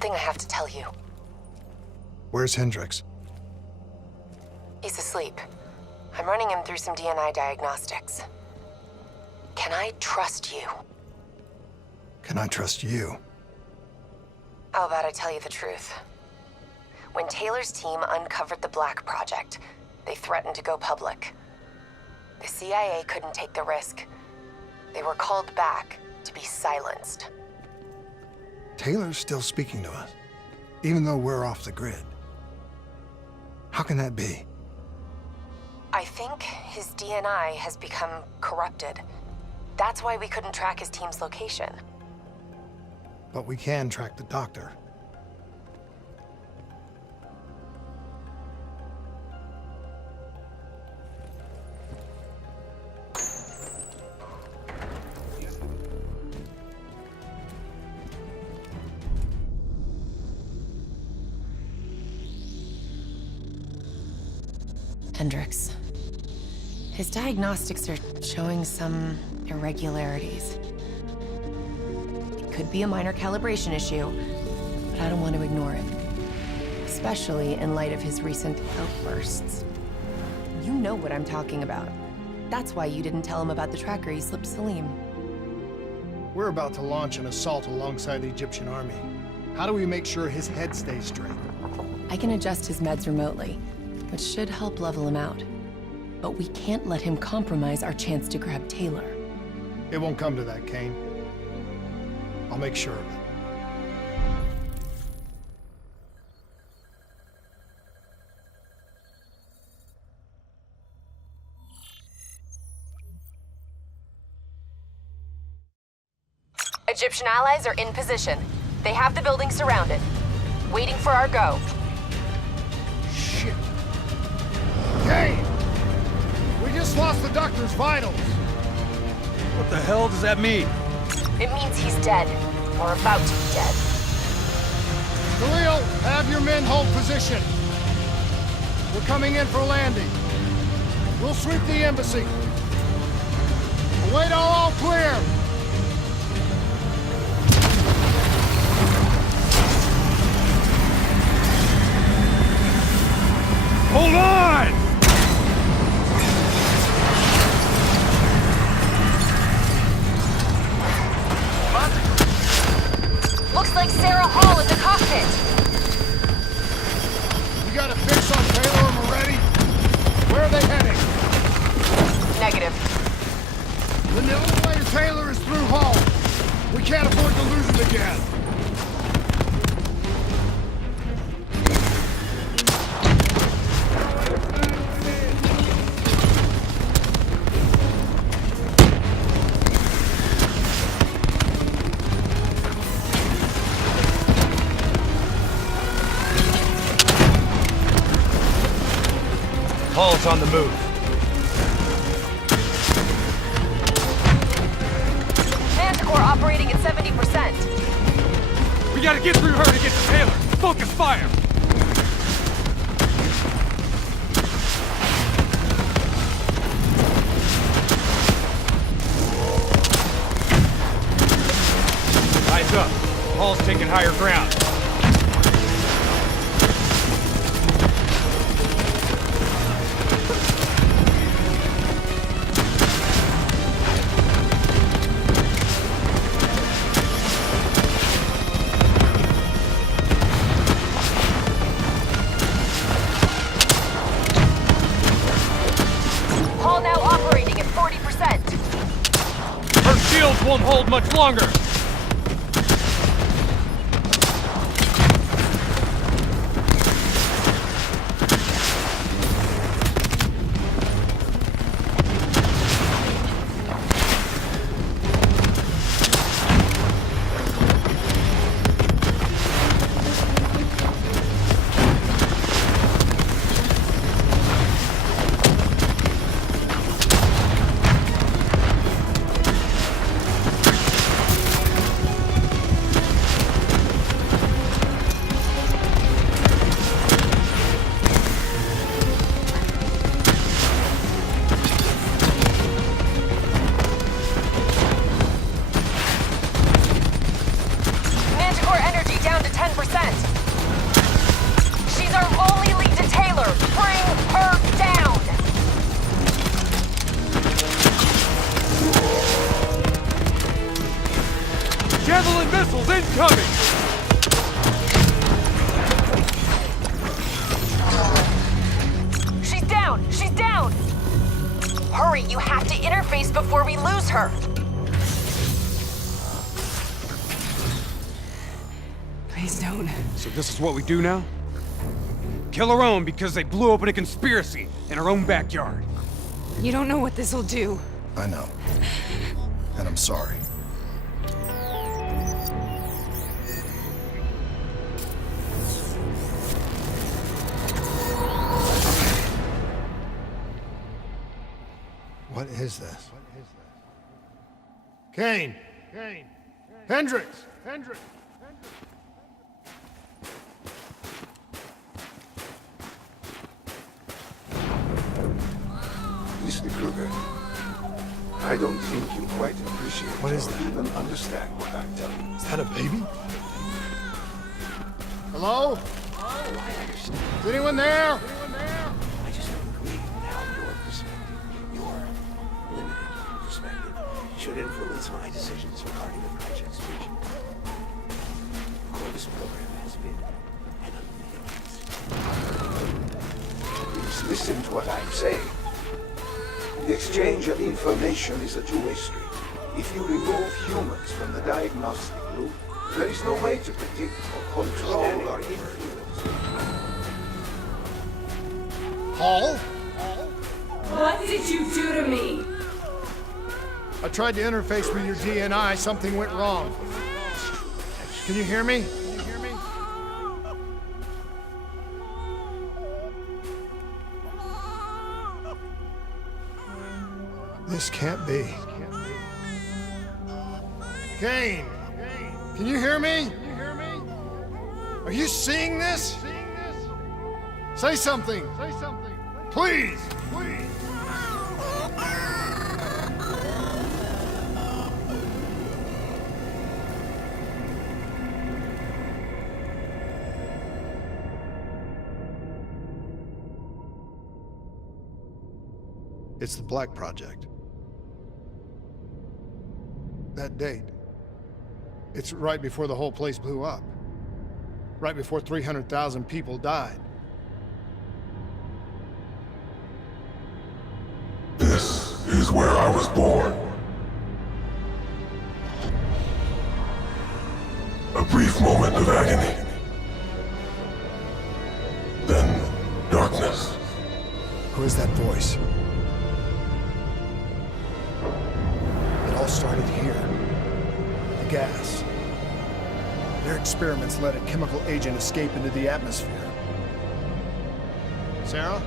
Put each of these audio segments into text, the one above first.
something I have to tell you. Where's Hendricks? He's asleep. I'm running him through some DNI diagnostics. Can I trust you? Can I trust you? How about I tell you the truth? When Taylor's team uncovered the Black Project, they threatened to go public. The CIA couldn't take the risk. They were called back to be silenced. Taylor's still speaking to us, even though we're off the grid. How can that be? I think his DNI has become corrupted. That's why we couldn't track his team's location. But we can track the doctor. Hendricks. His diagnostics are showing some irregularities. It could be a minor calibration issue, but I don't want to ignore it. Especially in light of his recent outbursts. You know what I'm talking about. That's why you didn't tell him about the tracker you slipped Salim. We're about to launch an assault alongside the Egyptian army. How do we make sure his head stays straight? I can adjust his meds remotely, which should help level him out. But we can't let him compromise our chance to grab Taylor. It won't come to that, Kane. I'll make sure of it. Egyptian allies are in position. They have the building surrounded. Waiting for our go. Shit. Kane! We just lost the doctor's vitals. What the hell does that mean? It means he's dead. Or about to be dead. Khalil, have your men hold position. We're coming in for landing. We'll sweep the embassy. Await all clear. Hold on! Looks like Sarah Hall in the cockpit. You got a fix on Taylor and Moretti? Where are they heading? Negative. The only way to Taylor is through Hall. We can't afford to lose him again. Hall's on the move. Manticore operating at 70%. We gotta get through her to get to Taylor. Focus fire! Eyes up. Hall's taking higher ground. Hall now operating at 40%. Her shields won't hold much longer. Hurry, you have to interface before we lose her! Please don't. So this is what we do now? Kill our own because they blew open a conspiracy in our own backyard. You don't know what this'll do. I know. And I'm sorry. What is this? Kane! Hendricks! Mr. Kruger, I don't think you quite appreciate What is or that? even understand what I'm telling you. Is that a baby? Hello? Is anyone there? I just agree how your perspective, your limited perspective, should influence my decisions regarding the project's future. This program has been an amazing. Please listen to what I'm saying. The exchange of information is a two-way street. If you remove humans from the diagnostic loop, there is no way to predict or control or influence. Hall? What did you do to me? I tried to interface with your DNI. Something went wrong. Can you hear me? This can't be. Kane! Can you hear me? Are you seeing this? Say something! Please! It's the Black Project. That date. It's right before the whole place blew up. Right before 300,000 people died. This is where I was born. A brief moment of agony. Then darkness. Who is that voice? It all started here. The gas. Their experiments let a chemical agent escape into the atmosphere. Sarah?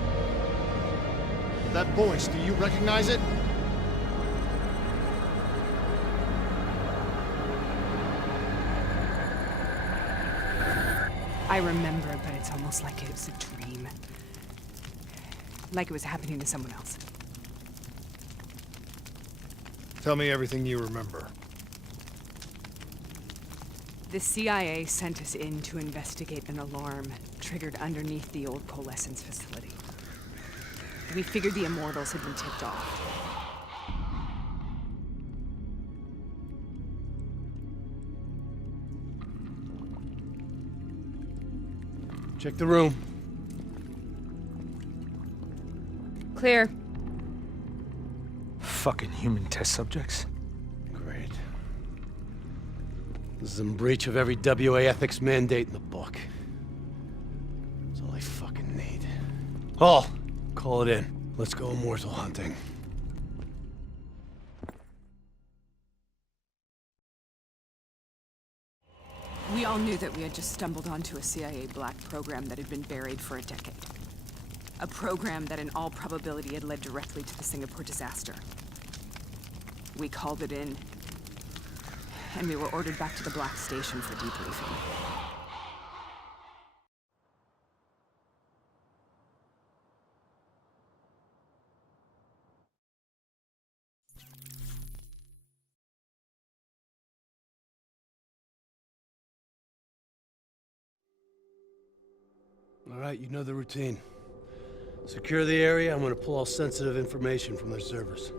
That voice, do you recognize it? I remember, but it's almost like it was a dream. Like it was happening to someone else. Tell me everything you remember. The CIA sent us in to investigate an alarm triggered underneath the old coalescence facility. We figured the Immortals had been tipped off. Check the room. Clear. Fucking human test subjects. Great. This is in breach of every WA ethics mandate in the book. That's all I fucking need. Hall, call it in. Let's go immortal hunting. We all knew that we had just stumbled onto a CIA black program that had been buried for a decade. A program that in all probability had led directly to the Singapore disaster. We called it in, and we were ordered back to the Black Station for debriefing. All right, you know the routine. Secure the area. I'm gonna pull all sensitive information from their servers.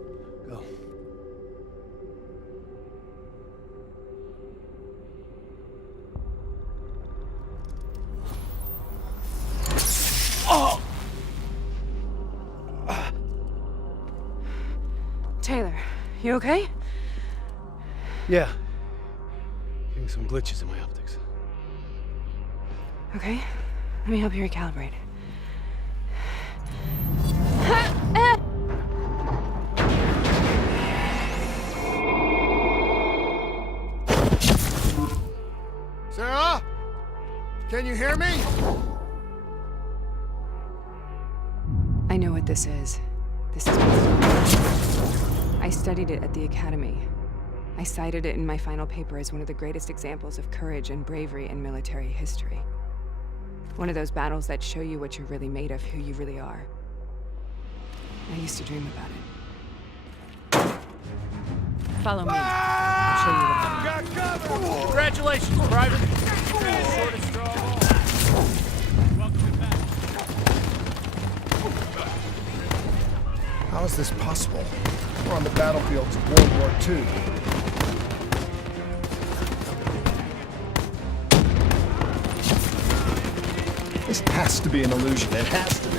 Go. Taylor, you okay? Yeah. Getting some glitches in my optics. Okay. Let me help you recalibrate. Sarah? Can you hear me? I know what this is. This is I studied it at the Academy. I cited it in my final paper as one of the greatest examples of courage and bravery in military history. One of those battles that show you what you're really made of, who you really are. I used to dream about it. Follow me. I'll show you what I mean. Congratulations, Private. How is this possible? We're on the battlefields of World War II. This has to be an illusion. It has to be.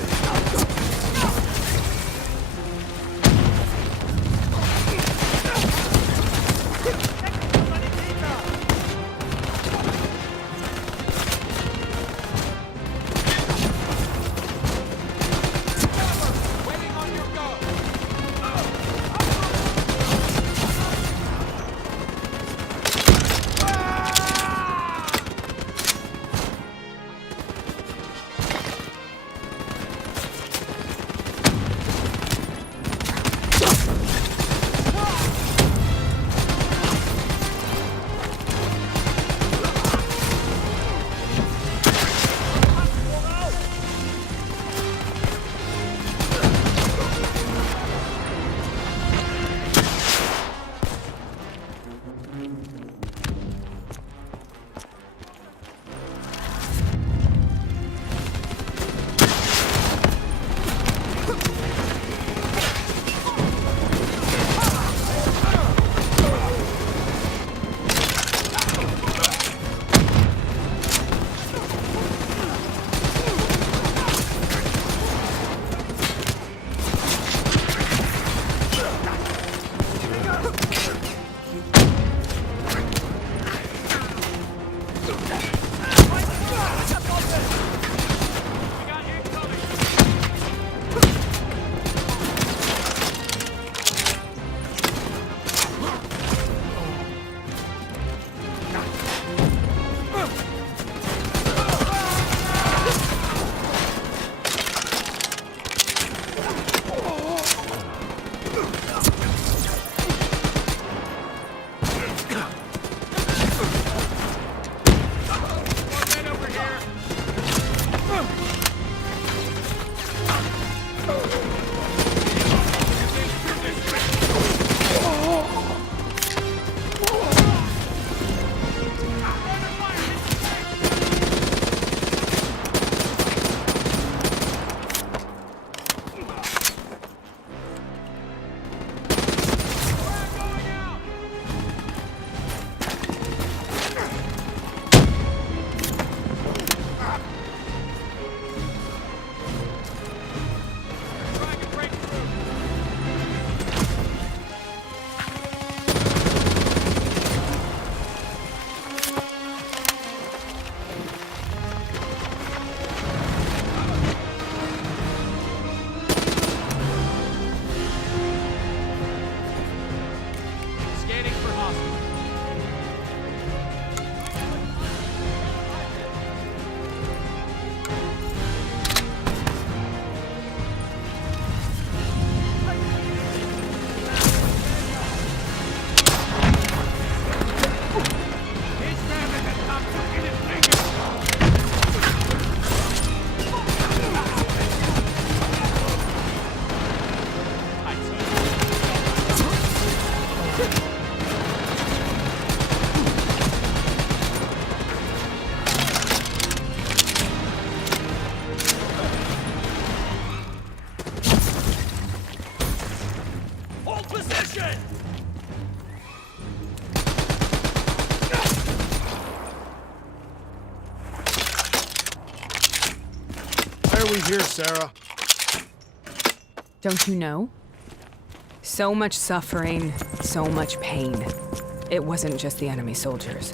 Why are we here, Sarah? Don't you know? So much suffering, so much pain. It wasn't just the enemy soldiers.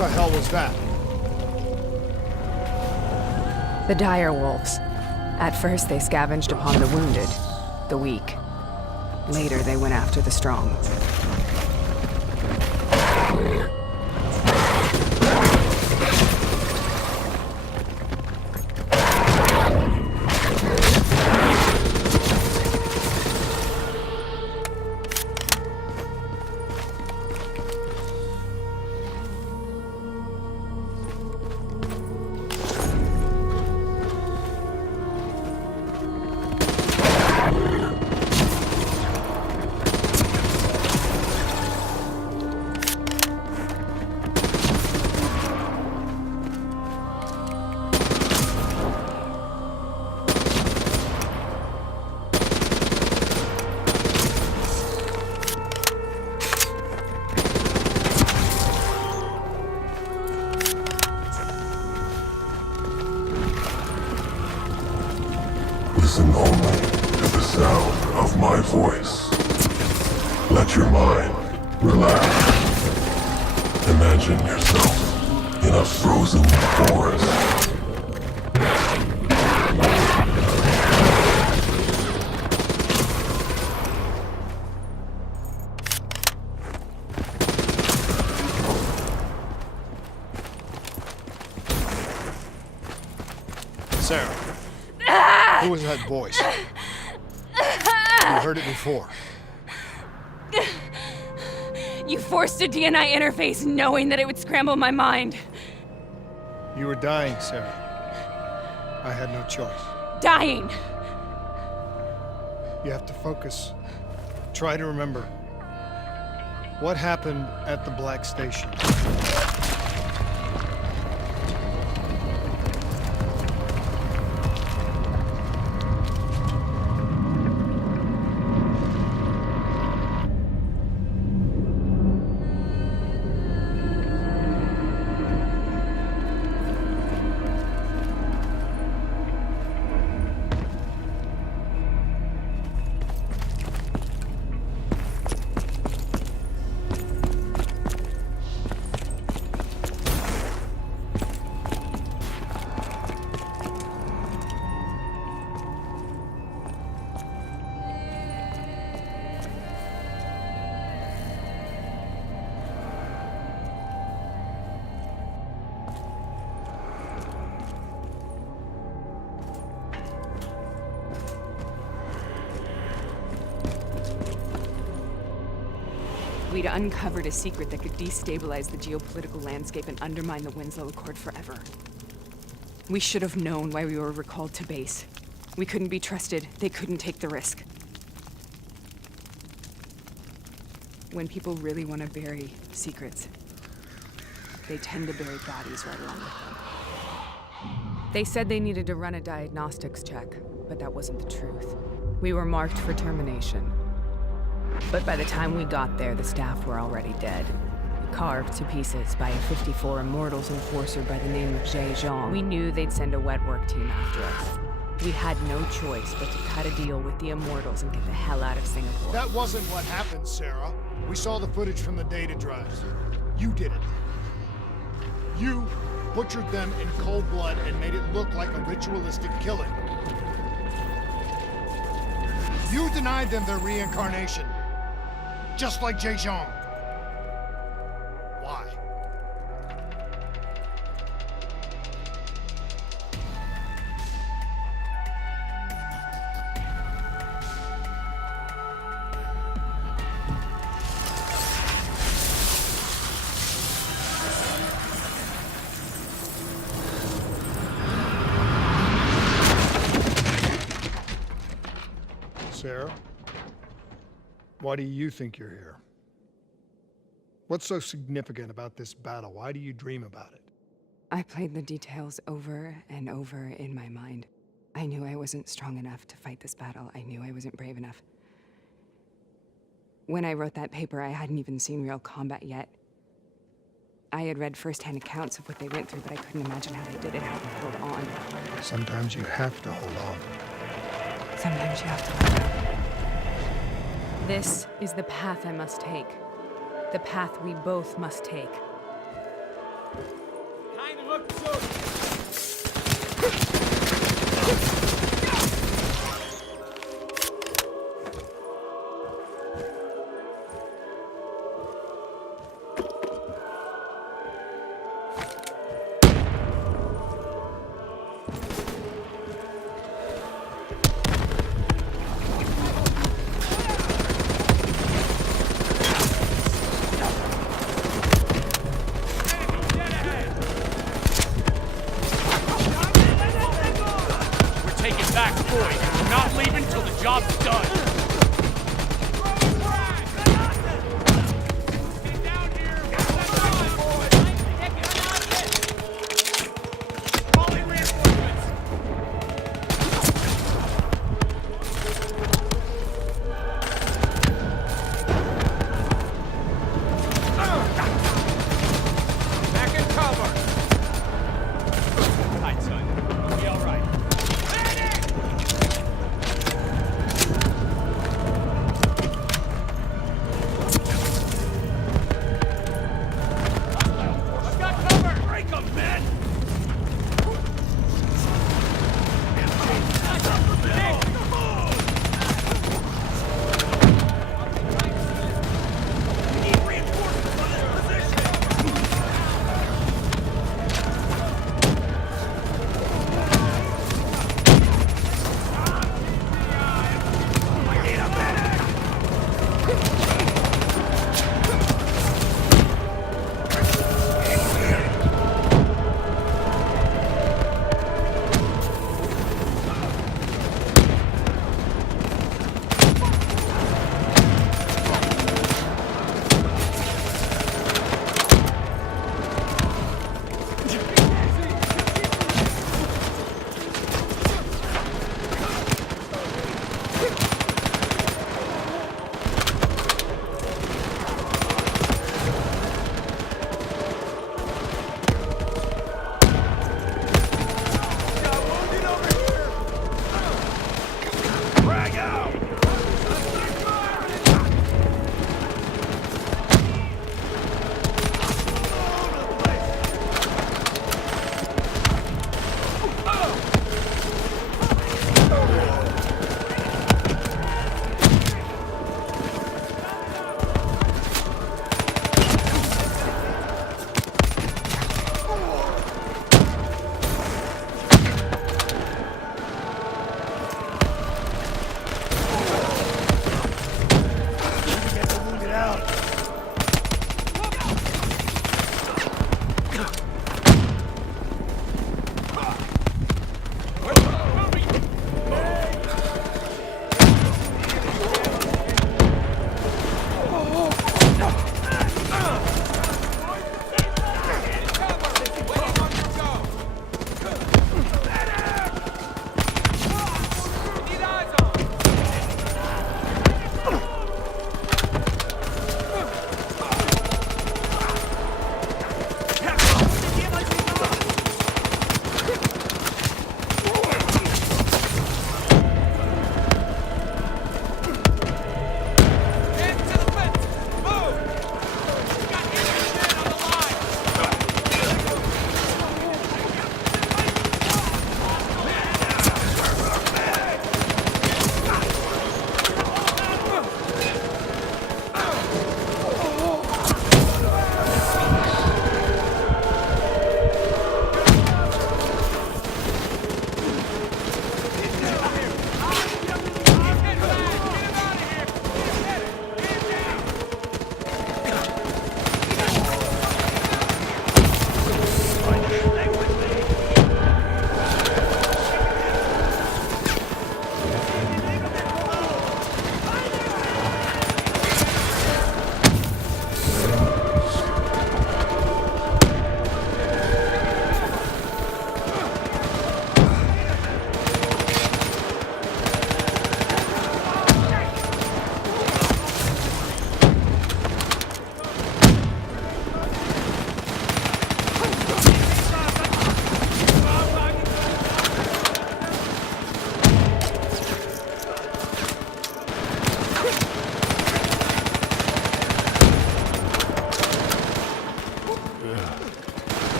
What the hell was that? The dire wolves. At first, they scavenged upon the wounded, the weak. Later, they went after the strong. Listen only to the sound of my voice. Let your mind relax. Imagine yourself in a frozen forest. Sarah, who was that voice? You heard it before. You forced a DNI interface knowing that it would scramble my mind. You were dying, Sarah. I had no choice. Dying! You have to focus. Try to remember. What happened at the Black Station? We'd uncovered a secret that could destabilize the geopolitical landscape and undermine the Winslow Accord forever. We should have known why we were recalled to base. We couldn't be trusted. They couldn't take the risk. When people really want to bury secrets, they tend to bury bodies right along with them. They said they needed to run a diagnostics check, but that wasn't the truth. We were marked for termination. But by the time we got there, the staff were already dead. Carved to pieces by a 54 Immortals enforcer by the name of Jay Zhang. We knew they'd send a wet work team after us. We had no choice but to cut a deal with the Immortals and get the hell out of Singapore. That wasn't what happened, Sarah. We saw the footage from the data drives. You did it. You butchered them in cold blood and made it look like a ritualistic killing. You denied them their reincarnation. Just like Jay Zhang. Why? Sarah? Why do you think you're here? What's so significant about this battle? Why do you dream about it? I played the details over and over in my mind. I knew I wasn't strong enough to fight this battle. I knew I wasn't brave enough. When I wrote that paper, I hadn't even seen real combat yet. I had read first-hand accounts of what they went through, but I couldn't imagine how they did it, how they held on. Sometimes you have to hold on. Sometimes you have to let go. This is the path I must take. The path we both must take.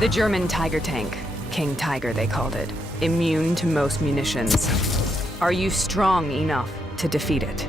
The German Tiger tank. King Tiger, they called it. Immune to most munitions. Are you strong enough to defeat it?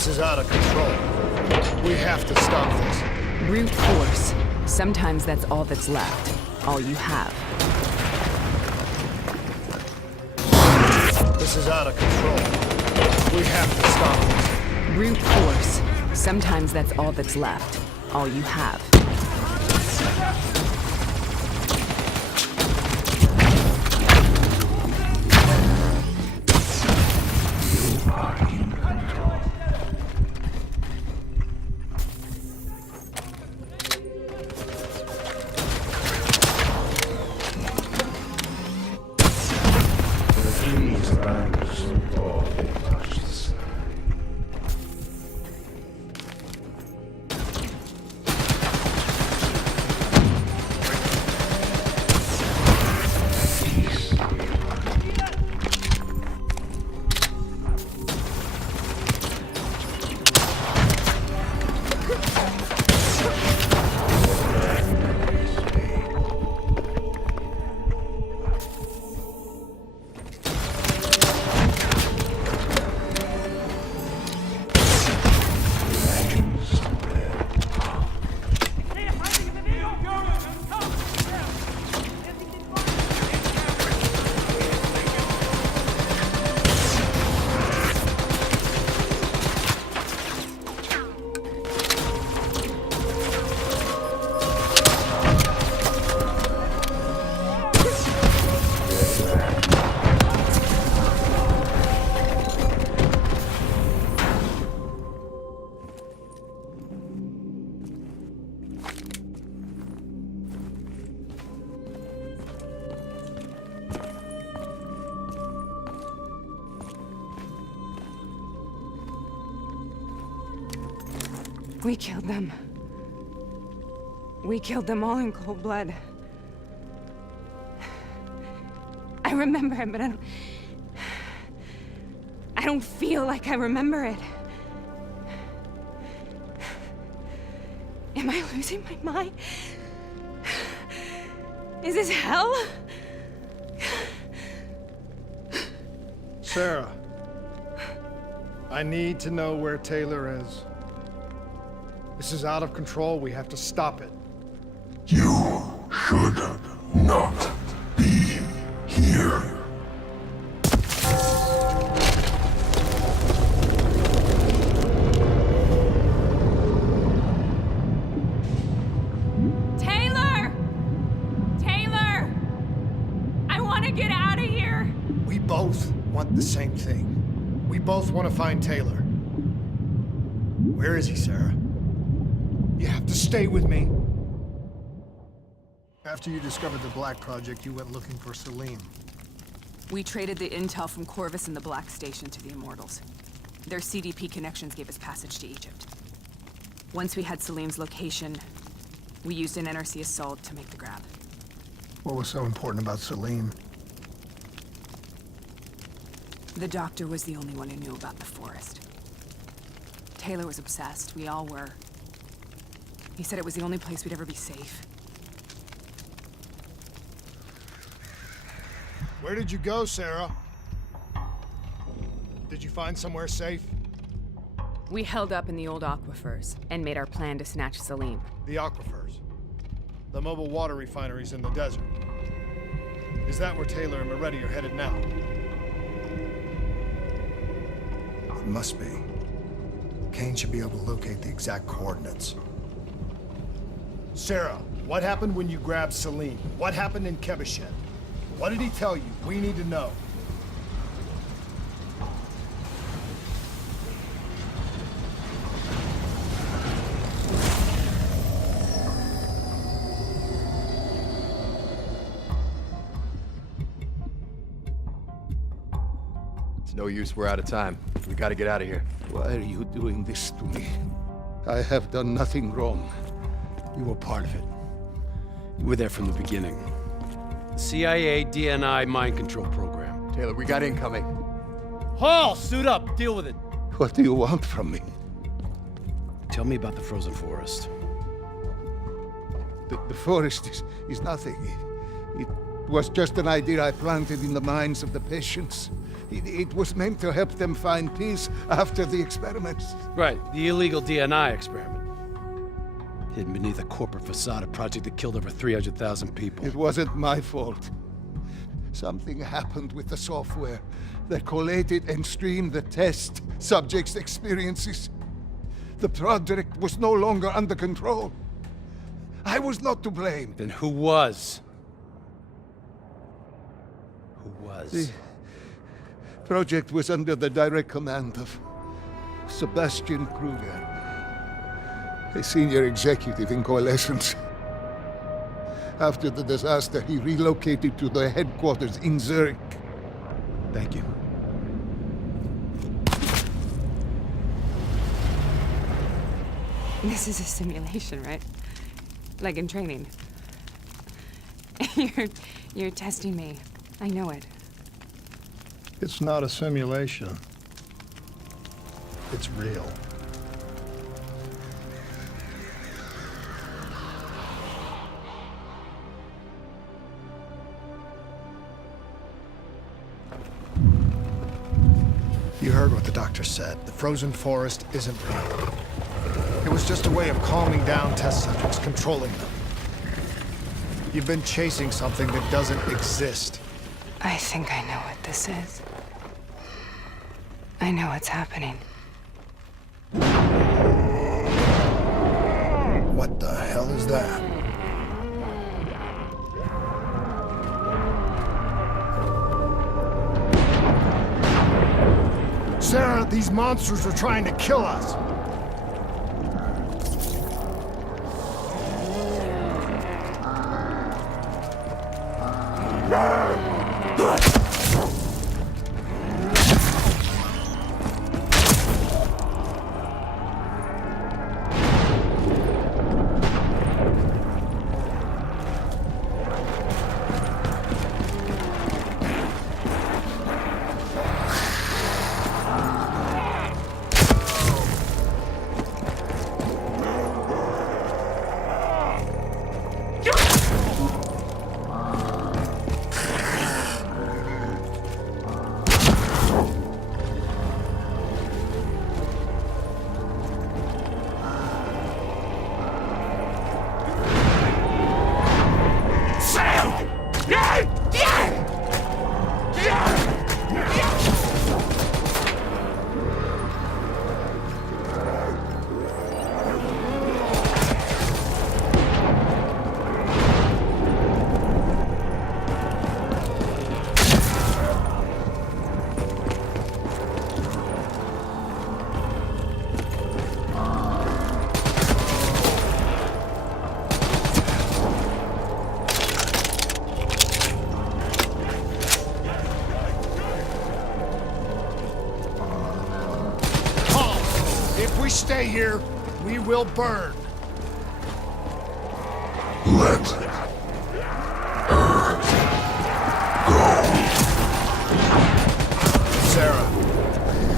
This is out of control. We have to stop this. Brute force. Sometimes that's all that's left. All you have. This is out of control. We have to stop this. Brute force. Sometimes that's all that's left. All you have. We killed them. We killed them all in cold blood. I remember it, but I don't feel like I remember it. Am I losing my mind? Is this hell? Sarah, I need to know where Taylor is. This is out of control. We have to stop it. You should not be here. Taylor! Taylor! I want to get out of here! We both want the same thing. We both want to find Taylor. Where is he, Sarah? You have to stay with me. After you discovered the Black Project, you went looking for Salim. We traded the intel from Corvus and the Black Station to the Immortals. Their CDP connections gave us passage to Egypt. Once we had Salim's location, we used an NRC assault to make the grab. What was so important about Salim? The doctor was the only one who knew about the forest. Taylor was obsessed. We all were. He said it was the only place we'd ever be safe. Where did you go, Sarah? Did you find somewhere safe? We held up in the old aquifers and made our plan to snatch Salim. The aquifers. The mobile water refineries in the desert. Is that where Taylor and Moretti are headed now? It must be. Kane should be able to locate the exact coordinates. Sarah, what happened when you grabbed Salim? What happened in Kebashet? What did he tell you? We need to know. It's no use, we're out of time. We gotta get out of here. Why are you doing this to me? I have done nothing wrong. You were part of it. You were there from the beginning. The CIA DNI mind control program. Taylor, we got incoming. Hall, suit up. Deal with it. What do you want from me? Tell me about the frozen forest. The forest is nothing. It was just an idea I planted in the minds of the patients. It was meant to help them find peace after the experiments. Right, the illegal DNI experiment. Hidden beneath a corporate facade, a project that killed over 300,000 people. It wasn't my fault. Something happened with the software that collated and streamed the test subjects' experiences. The project was no longer under control. I was not to blame. Then who was? Who was? The project was under the direct command of Sebastian Kruger, a senior executive in Coalescence. After the disaster, he relocated to the headquarters in Zurich. Thank you. This is a simulation, right? Like in training. You're testing me. I know it. It's not a simulation. It's real. You heard what the doctor said. The frozen forest isn't real. It was just a way of calming down test subjects, controlling them. You've been chasing something that doesn't exist. I think I know what this is. I know what's happening. What the hell is that? Sarah, these monsters are trying to kill us. If we stay here, we will burn. Let Sarah,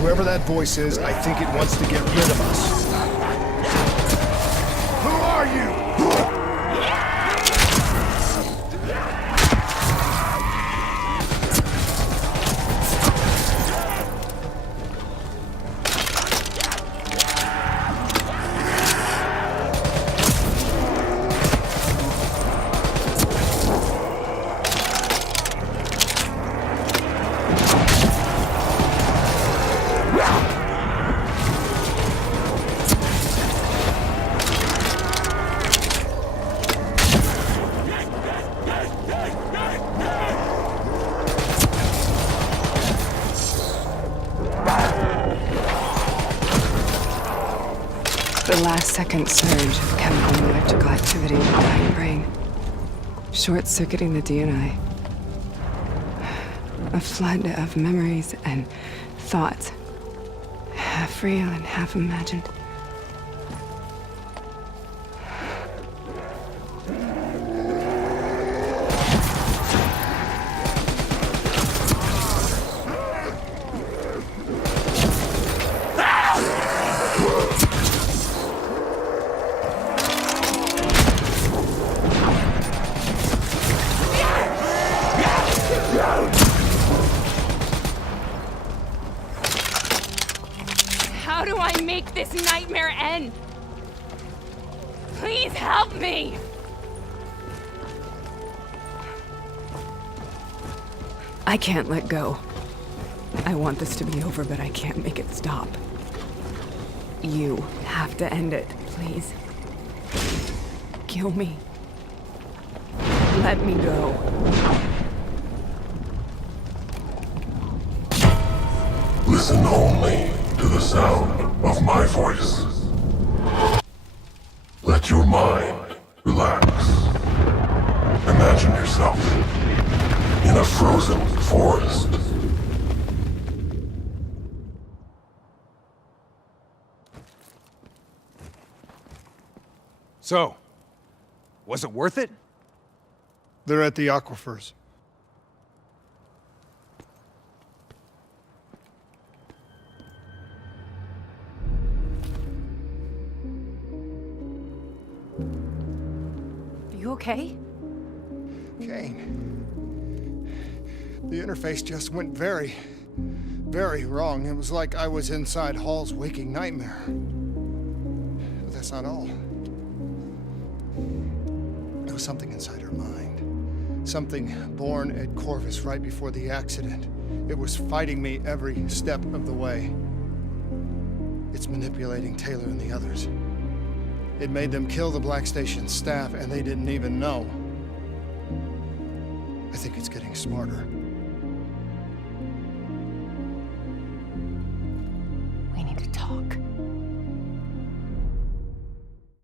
whoever that voice is, I think it wants to get rid of us. Who are you? The last-second surge of chemical and electrical activity in the dying brain, short-circuiting the DNI. A flood of memories and thoughts, half real and half imagined. make this nightmare end. Please help me! I can't let go. I want this to be over, but I can't make it stop. You have to end it, please. Kill me. Let me go. Listen only to the sound of my voice. Let your mind relax. Imagine yourself in a frozen forest. So, was it worth it? They're at the aquifers. Are you okay? Kane. The interface just went very, very wrong. It was like I was inside Hall's waking nightmare. But that's not all. There was something inside her mind. Something born at Corvus right before the accident. It was fighting me every step of the way. It's manipulating Taylor and the others. It made them kill the Black Station staff, and they didn't even know. I think it's getting smarter.